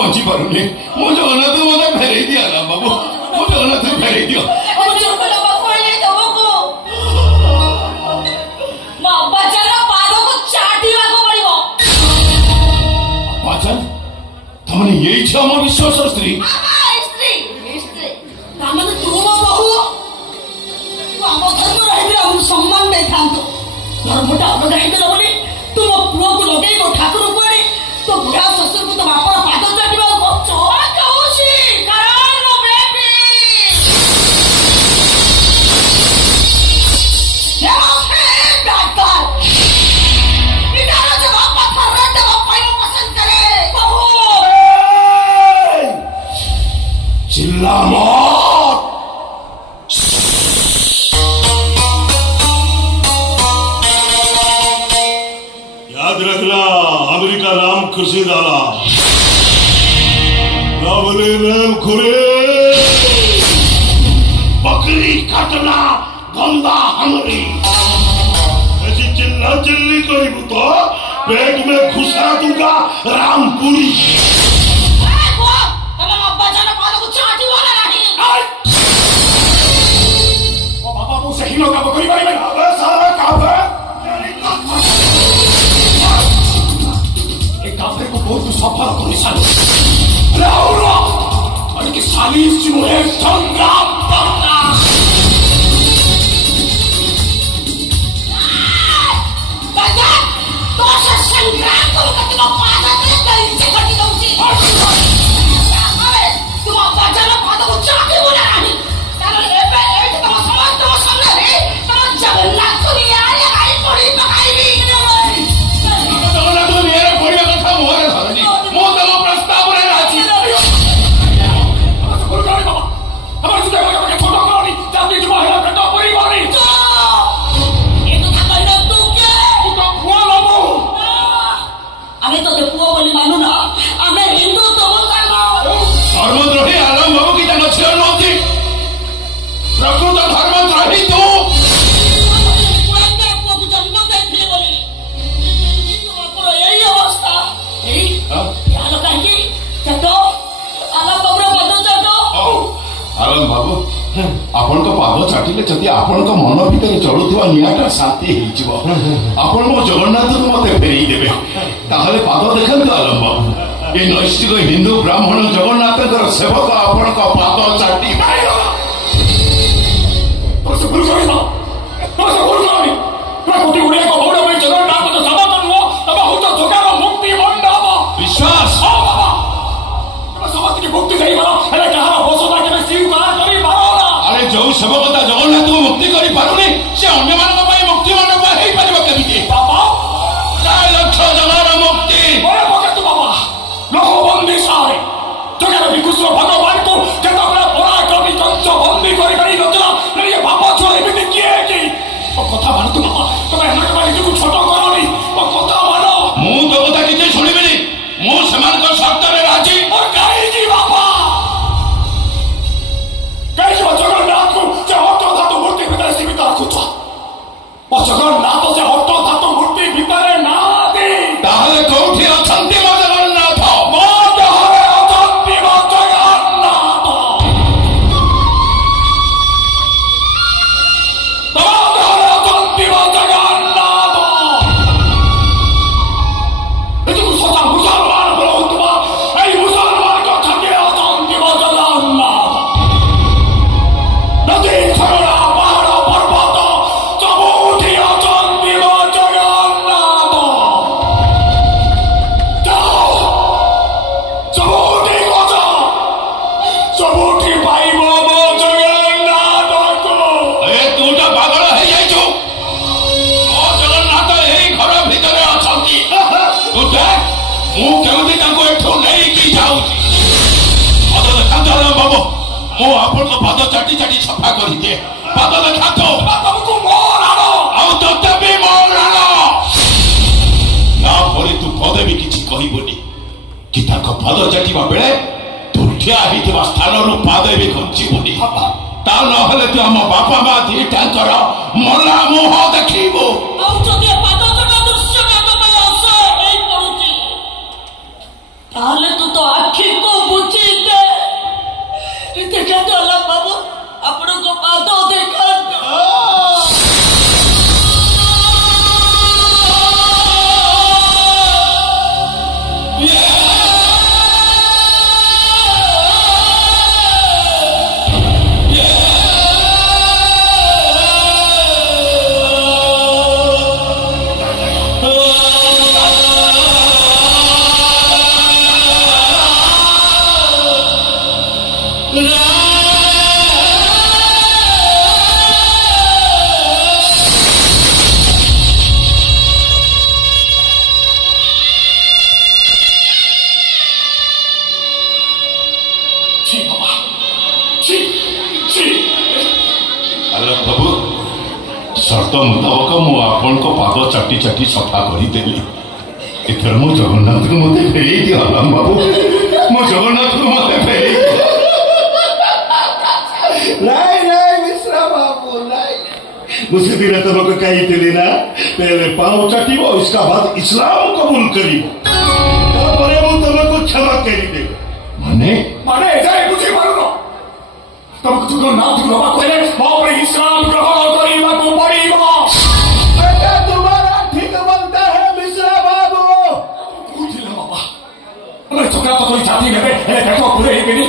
बची पारुनी मो जगन्नाथ मत फेरई दिया ना बाबू मो जगन्नाथ फेरई दियो तमने यही छे मो विश्वास स्त्री सम्मान नहीं था धर्मटा अलग बोली तुम पुओ को लगे ठाकुर कुआरी तो बुढ़ा ससुर को तो बापर पाद चाटिबा चोरा कहूसी कारण बेबी चिल्ला याद रखना अमेरिका नाम खुर्शी डाला नाम खुरे बकरी काटना गंदा हंगरी ऐसी चिल्ला चिल्ली करी तो पेट में घुसा दूंगा रामपुरी बाबा तू सही लोग बकरी बारी में सारा काफे काफे को बहुत सफल कर सालो और कि सालिस जो है संग्राम करना दादा तो संग्राम को कतनो पादा से कहीं से कटी दउची तुम बाजार पादा को चाटी बोला नहीं कारण एबे एठ तम समाज तम सामने रे तम जगन्नाथ को आए आई पड़ी पकाईबी जगन्नाथ मेरे पड़िया कथा मोरे धरनी मो तम प्रस्ताव रे राजी हमारे सुधे छोटा करोनी जाति जुमा है बेटा परिवार ये तो था कहलो तू के तू तो पुआ लबो आमे तो पुआ बोली मानु ना आमे हिंदू तो धर्मद्रोही आलम बाबू की जान छेड़ नहोती प्रकृत धर्मद्रोही तू जन्म देखे बोली यही अवस्था कहीं चटो आलम बाबू पद चटो आलम बाबू आपण तो पाद चाटिले जदि आपण तो मन भितर चलुवा निआटा शांति आपण मो जगन्नाथ को मत फेरई देवे ताहले पाद देखंतु आलम बाबू ये नैष्ठिक हिंदू ब्राह्मण जगन्नाथ सेवक आपण पाद चाटी विश्वास समस्त की मुक्ति नहीं अरे जो सेवकता जगन्नाथ को मुक्ति कर पारुनी से अन्य मुक्ति मन पार केमी लक्ष जनार मुक्ति बाबा लोकबंदी सारे जगह विकुश भगवान को पराक्रमी कंच बंदी कर बाप छुआ एमती किए कि कथा मान तू बाबा तुम निजक छोट करनी कथा मान मु तो कथा किसी शुणिबिनी मु शर्त राजी कहीं बाबा कहीं जगन्नाथ को हट धातु मूर्ति भितर सीमित रखुच जगन्नाथ से हट धातु मूर्ति भितर ना दे ताहले कौठी अछंती मो जगन्नाथ मो देहरे अछंती मो जगन्नाथ मो देहरे अछंती मो जगन्नाथ ये सचा मुसलमान बोलुवा ए मुसलमान को छके अछंती मो जगन्नाथ नदी खड़ा पहाड़ पर्वत सबुठी अछंती मो जगन्नाथ सबुठी गज सबुठी पाइब मो जगन्नाथ को ए तू तो पागल हो जाइछु ओ जगन्नाथ एही घर भितरे अछंती तू देख मु केउदी ताको एठो नै की जाउची पद देखातो बाबू मु आपण को पद चाटी चाटी सफा करी दे पद देखातो तुमको मोर आनो आउ तते भी मोर आनो ना परे तू पदे भी किछि कहिबोनी कि ताको पद चाटीबा बेले तू ठिया हिथिबा स्थानरु पादे भी खंचिबोनी ता नहले तू हम बापा मा दिटांकर मला मुह देखिबो ଆଉ ଯଦି ପାଦ ତକ ଦୃଶ୍ୟ କାମ ପାଇଁ ଅସହ୍ୟ ହେଇ ପଡୁଛି ତାହେଲେ ତୁ ତ ଆଖି सर्त मुताबक मु आपण को पाद चाटी चाटी सफा करदेली एथर मो जगन्नाथ को मत फेर दिया बाबू मो जगन्नाथ को मत फेर नहीं मिश्रा बाबू नहीं मुझे दिन तुमको कही थी ना पहले पाँव चाटिब इसका बाद इस्लाम कबूल करिब तुमको क्षमा करी माने माने जाए बुझी पारुन तुमको जगन्नाथ को नवा कहले बाबरे इस्लाम ग्रहण करिबा को पड़िबो बेटा तुम्हारा ठीक बनता है मिश्रा बाबू बुझिला बाबा अरे छोकरा तो कोई जाति नेबे हे पेट पुरे हेबेनी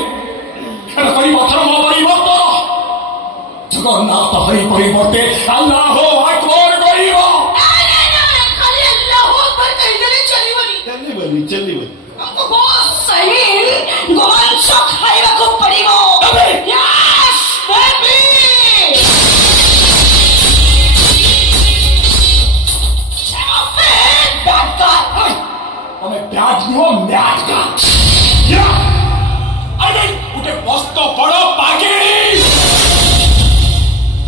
अरे कोई पत्थर न पड़िबो तो जगन्नाथ हरि परिवर्ते अल्लाह अकबर करिबो खाली अल्लाह अकबर कहिदेले चलिबनी चली बनी हमको बहुत सही गोमांस खाइबा को पड़िबो यस बेबी हमें प्याज नुह म्याज का या अरे उठे मस्त बड़ पागेली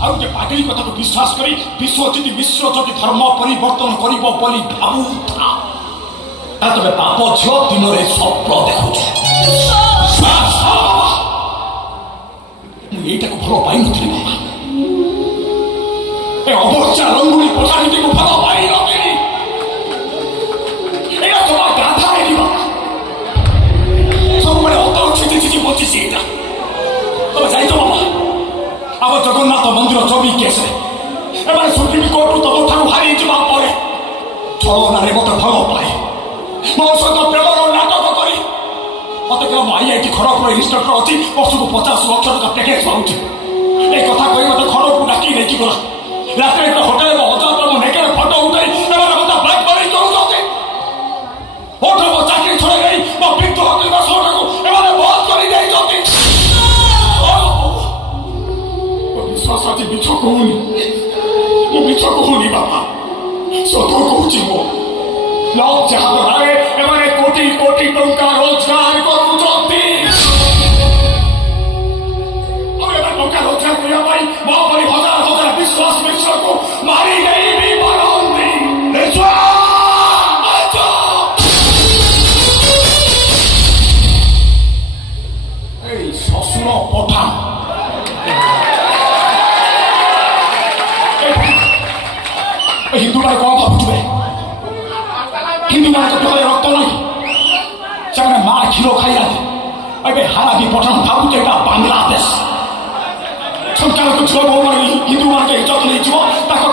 ଆଉ ଯେ ପାଗଳି କଥାକୁ ବିଶ୍ୱାସ କରି ବିଶ୍ୱ ଯଦି ଧର୍ମ ପରିବର୍ତ୍ତନ କରିବ ବୋଲି ଭାବୁଥା ତା ତମେ ପାପ ଝିଅ ଦିନରେ ସ୍ୱପ୍ନ ଦେଖୁଛ ମୁଁ ଏଇଟାକୁ ଭଲ ପାଇନଥିଲି ବାବା ଏ ଅବର୍ଚ୍ଚା ରଙ୍ଗୁଳି ପଠାଣିଟିକୁ ଭଲ ପାଇନଥିଲି ଏଇଟା ଜମା ଗାଧା ହେଇନି ବାବା ସବୁବେଳେ ଅତର ଛିଟି ବଞ୍ଚିଛି ଏଇଟା ତମେ ଯାଇଛ ବାବା अब जगन्नाथ मंदिर जमी केस सुप्रीम कोर्ट तुम ठार हारी जा छलनार मत भल पाए मो सहित प्रेमर नाटक कर मत कह आईआईटी खड़गपुर इन्स्ट्रक्टर अच्छी वर्ष को 50 लाख टका पैकेज पाऊँ ये कथा कही मत खड़गपुर डाक नहीं गला रात होटेल हजार नेकेर फटो उठे मत ब्लैकमेल कर चाकरी छड़े मो मृत्यु हकलिबा शहर को बहुत कर सती मिछ कहूनी मु मिछ कहूनी बाबा सत कहूँ मो लज्जा कोटी कोटी टंका रोजगार करुँचे टंका रोजगार करने मो पर हजार हजार विश्वास मिश्र को मारी नहीं भी पारती शशुर पठाण हिंदू मैंने कौन भावुवे हिंदू मैंने तो टोले रक्त नहीं से मार क्षीर खाई अबे हारा भी पठान भावुचे बांग्लादेश सरकार को छुआ बहु हिंदू मान इज्जत नहीं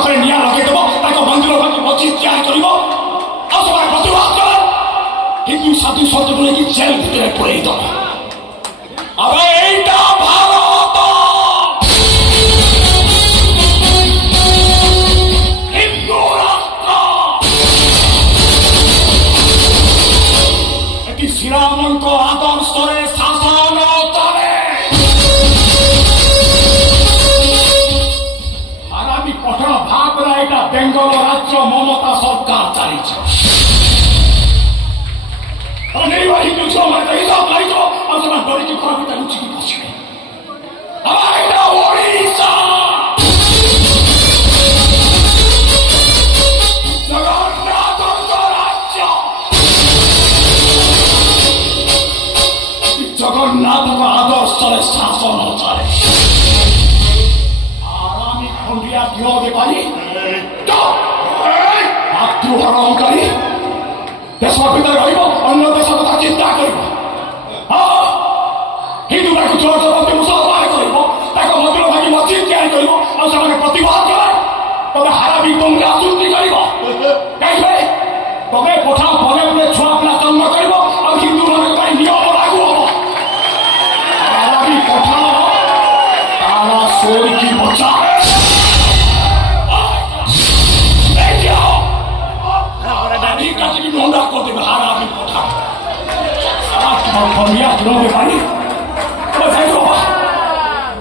घरे निआ लगेदेव मंदिर भागी मस्जिद तैयार कर प्रतिवाद कर हिंदू साधु सत को लेकिन जेल भितर पुरई दब अब एटा भारत श्रीराम आदर्श शासन आगामी पठन भाग यहाँ बेंगल राज्य ममता सरकार चली हिंदू छो मैंने हिसाब लाइज और डरिक घर भर लुचिकी बसवे ओडिशा जगन्नाथ राज्य जगन्नाथ आदर्श शासन चले आरामी खंडिया दिह बेपारी मातृहरणकारी देश भीतर रही देश कथा चिंता कर हिंदू को चोर चोर मुसलमान कर मंदिर भागी मस्जिद तैयारी कर प्रतिवाद कर तुम हारा भी तुम राजनीति कर कहीं तुम पठा भले भले छुआ पिला जन्म कर हिंदू मान नियम लागू हम हारा भी पठा तारा सोर की बचा नंदा कर देवे हारा भी पठा खंडिया दिह बेपारी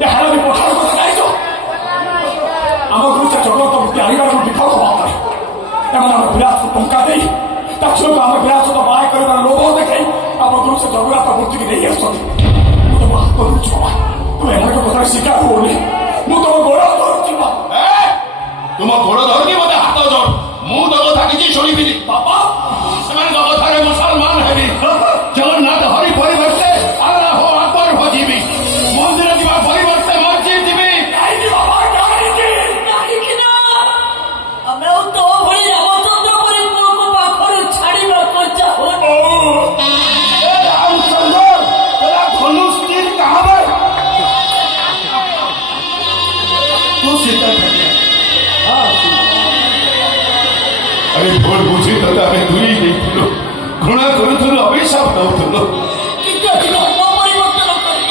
हारा भी पठार कथा जाइज आम घर से जगत मूर्ति आनबार विफल हवा पाए विराट को टंका दे छुआ को आम विराट सहित बाय कर लोभ देखे आम घर से जगन्नाथ मूर्ति की नहीं आस तुम एम कथा शिकार होनी मुझे तुम गोड़ धरुची तुम କହିବିନି ବାପା ସେମାନଙ୍କ କଥାରେ ମୁସଲମାନ ହେବି ଜଗନ୍ନାଥ ହରି ପରିବର୍ତ୍ତେ ଆଲ୍ଲାହ ଆକବର ଭଜିବି ମନ୍ଦିର ଯିବା ପରିବର୍ତ୍ତେ ମସଜିଦ ଯିବି କାହିଁକି ବାପା କାହିଁକି ନା ଆମେ ଆଉ ତୋ ଭଳି ରାମଚନ୍ଦ୍ର ପରି ପୁଅକୁ ପାଖରୁ ଛାଡ଼ିବାକୁ ଚାହୁଁନୁ रामचंद्र तेरा धनुष तीर कहाँ है तू सीता अरे भोर बुझी तो ଆମେ ଦୂରେଇ ଦେଇଥିଲୁ ଘୃଣା କରୁଥିଲୁ ଅଭିଶାପ ଦଉଥିଲୁ କିନ୍ତୁ ଆଜି ଧର୍ମ ପରିବର୍ତ୍ତନ କରି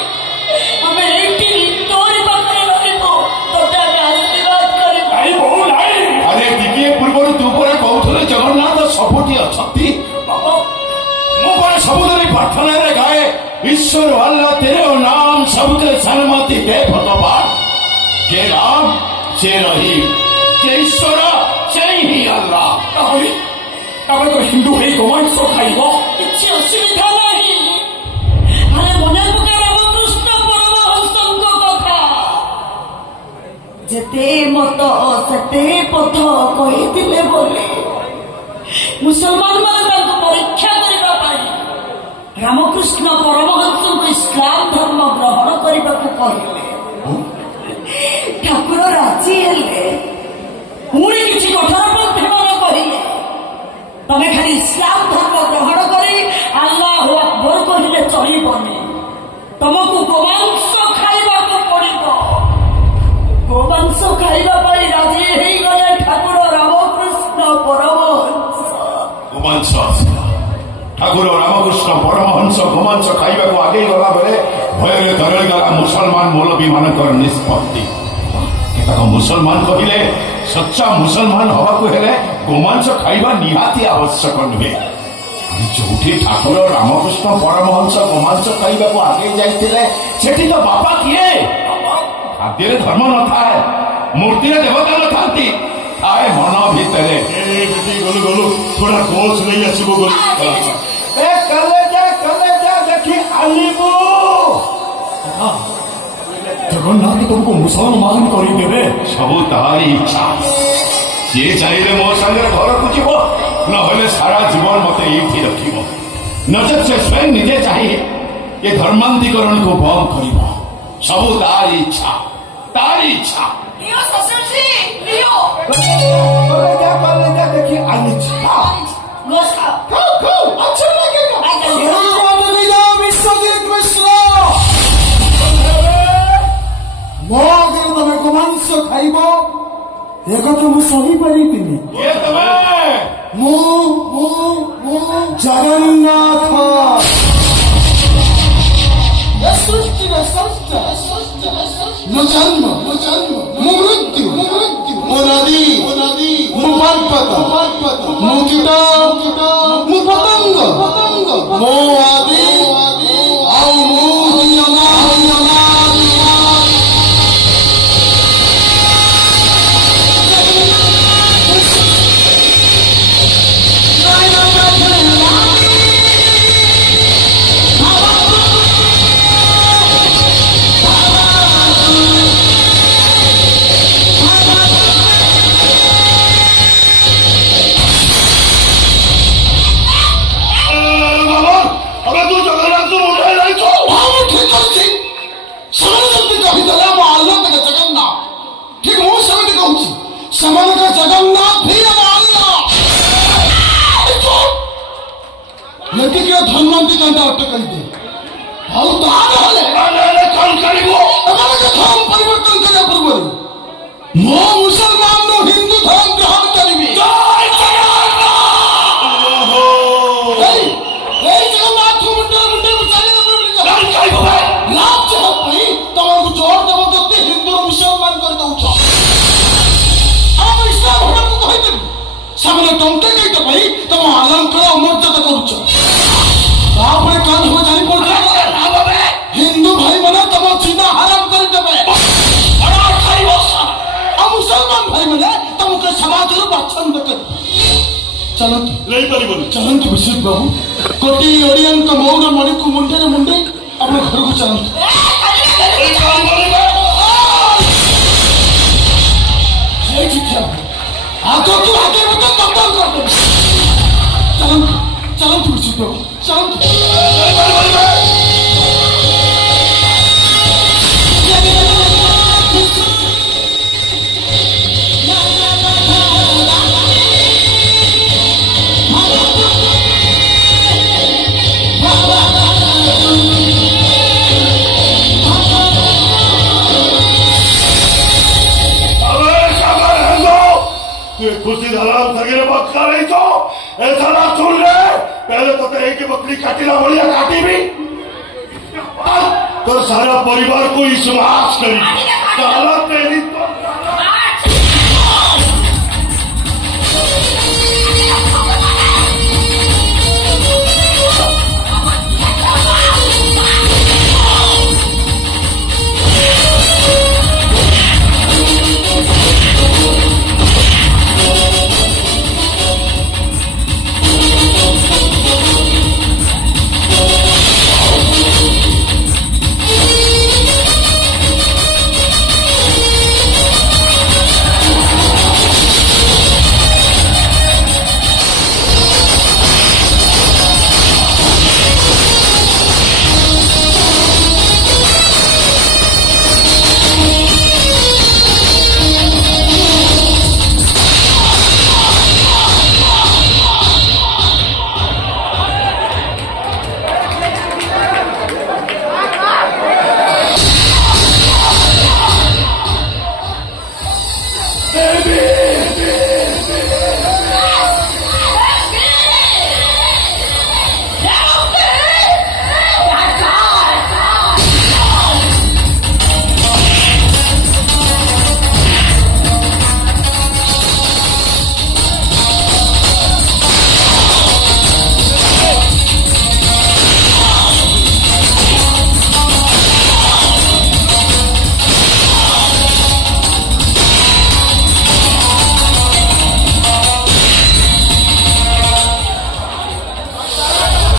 ଆମେ ଏଇଠି ତୋରି ପାଖରେ ରହିବୁ ତୋତେ ଆମେ ଆଶୀର୍ବାଦ କରିବୁ ନାଇଁ ବୋଉ ନାଇଁ ଆରେ ଟିକିଏ ପୂର୍ବରୁ ତୁ ପରା କହୁଥିଲୁ ଜଗନ୍ନାଥ ସବୁଠି ଅଛନ୍ତି ମୁଁ ପରା ସବୁଦିନ ପ୍ରାର୍ଥନାରେ ଗାଏ ईश्वर अल्लाह तेरे नाम सबके सन्मति दे भगवान जे राम से रहीम जे ईश्वर से ही अल्लाह ତାହେଲେ ଆମେ ତ ହିନ୍ଦୁ ହେଇ ଗୋମାଂସ ଖାଇବ କିଛି ଅସୁବିଧା ନାହିଁ ଆରେ ମନେ ପକା ରାମକୃଷ୍ଣ ପରମହଂସଙ୍କ କଥା ଯେତେ ମତ ସେତେ ପଥ କହିଥିଲେ ବୋଲି ମୁସଲମାନ ମାନେ ତାଙ୍କୁ ପରୀକ୍ଷା କରିବା ପାଇଁ ରାମକୃଷ୍ଣ ପରମହଂସଙ୍କୁ ଇସଲାମ ଧର୍ମ ଗ୍ରହଣ କରିବାକୁ କହିଲେ ଠାକୁର ରାଜି ହେଲେ ପୁଣି କିଛି କଠୋରପନ୍ଥୀ ମାନେ କହିଲେ ତମେ ଖାଲି ଇସଲାମ ଧର୍ମ ଗ୍ରହଣ କରି ଆଲ୍ଲାହୁ ଆକବର କହିଲେ ଚଳିବନି ତମକୁ ଗୋମାଂସ ଖାଇବାକୁ ପଡିବ ଗୋମାଂସ ଖାଇବା ପାଇଁ ରାଜି ହେଇଗଲେ ଠାକୁର ରାମକୃଷ୍ଣ ପରମହଂସ ଗୋମାଂସ ଠାକୁର ରାମକୃଷ୍ଣ ପରମହଂସ ଗୋମାଂସ ଖାଇବାକୁ ଆଗେଇ ଗଲା ବେଳେ ଭୟରେ ତରଳିଗଲା ମୁସଲମାନ ମୌଲବୀ ମାନଙ୍କର ନିଷ୍ପତ୍ତି କେତେକ ମୁସଲମାନ କହିଲେ ସଚ୍ଚା ମୁସଲମାନ ହବାକୁ ହେଲେ ଗୋମାଂସ ଖାଇବା ନିହାତି ଆବଶ୍ୟକ ନୁହେଁ ଯୋଉଠି ଠାକୁର ରାମକୃଷ୍ଣ ପରମହଂସ ଗୋମାଂସ ଖାଇବାକୁ ଆଗେଇ ଯାଇଥିଲେ ସେଠି ତ ବାପା କିଏ ଖାଦ୍ୟରେ ଧର୍ମ ନଥାଏ ମୂର୍ତ୍ତିରେ ଦେବତା ନଥାନ୍ତି ଥାଏ ମନ ଭିତରେ ଗଲୁ ଗଲୁ ଥୋଡ଼ା ଗୋଷ ନେଇ ଆସିବୁ କଲେଜା ଦେଖି ଆଣିବୁ ଜଗନ୍ନାଥ ତୁମକୁ ମୁସଲମାନ କରିଦେବେ ସବୁ ତାହାରି ଇଚ୍ଛା ସିଏ ଚାହିଁଲେ ମୋ ସାଙ୍ଗରେ ଘରକୁ ଯିବ ନହେଲେ ସାରା ଜୀବନ ମତେ ଏଇଠି ରଖିବ ନଚେତ ସେ ସ୍ୱୟଂ ନିଜେ ଚାହିଁ ଏ ଧର୍ମାନ୍ତୀକରଣକୁ ବନ୍ଦ କରିବ ସବୁ ତାରି ଇଚ୍ଛା लियो ससुर जी लियो କଲେଜା ଦେଖି ଆଣିଛି गोसा अच्छा लगेगा ବିଶ୍ୱଜିତ ମିଶ୍ର ମୋ ଆଗରେ ତମେ ଗୋମାଂସ ଖାଇବ ଏକଥା ମୁଁ ସହିପାରିବିନି କିଏ ତମେ ମୁଁ ଜଗନ୍ନାଥ ମୋ ଜନ୍ମ ମୋ ମୃତ୍ୟୁ ମୋ ନଦୀ ମୋ ପାର୍ବତ ମୋ କୀଟ ମୋ ପତଙ୍ଗ ମୋ ଆଦି ଆଉ ମୁଁ ସେମାନଙ୍କ ଜଗନ୍ନାଥ ବି ଆମ ଆଲ୍ଲାହ ଏତିକି ଧର୍ମନ୍ତି କାନ୍ତା ଅଟକାଇଦେ ଆଉ ତାହା ନହେଲେ କଣ କରିବୁ ଏମାନଙ୍କ ଧର୍ମ ପରିବର୍ତ୍ତନ କରିବା ପୂର୍ବରୁ ମୋ ମୁସଲମାନର ହିନ୍ଦୁ ଧର୍ମ ଗ୍ରହଣ କରିବି ଏଇ ଜଗନ୍ନାଥ ମୁଣ୍ଡରେ ଚାଲିବା ଲାଭ ଯାହା ପାଇଁ ତମକୁ ଜୋର ଜବରଦସ୍ତି ହିନ୍ଦୁର ମୁସଲମାନ କରିଦଉଛ ସେମାନେ ଟଙ୍କା କେଇଟା ପାଇଁ ତମ ଆଲଙ୍କର ଅମର୍ଯ୍ୟାଦା କରୁଛ ତାପରେ କଣ ହବ ଜାଣିପାରୁଛ ହିନ୍ଦୁ ଭାଇ ମାନେ ତମ ଚିହ୍ନ ହାରାମ କରିଦେବେ ଆଉ ମୁସଲମାନ ଭାଇ ମାନେ ତମକୁ ସମାଜରୁ ବାଛନ୍ଦ କରିବେ ଚାଲନ୍ତୁ ନେଇପାରିବନି ଚାଲନ୍ତୁ ବିଶ୍ୱଜିତ ବାବୁ କୋଟି ଓଡ଼ିଆଙ୍କ ମୌନ ମଣିକୁ ମୁଣ୍ଡରେ ମୁଣ୍ଡେ ଆପଣ ଘରକୁ ଚାଲନ୍ତୁ ସେଇଠି ଥିଲା ଆଗକୁ ଆଗେ ମଧ୍ୟ ଦଖଲ କରିଦେବେ ଚାଲନ୍ତୁ ବିଶୁଦ୍ଧ ଚାଲନ୍ତୁ। खुशी धराम सगे बक्का नहीं तो ऐसा ना सुन ले। पहले तो एक बकरी काटिला बढ़िया काटी भी तो सारा परिवार को विश्वास करी।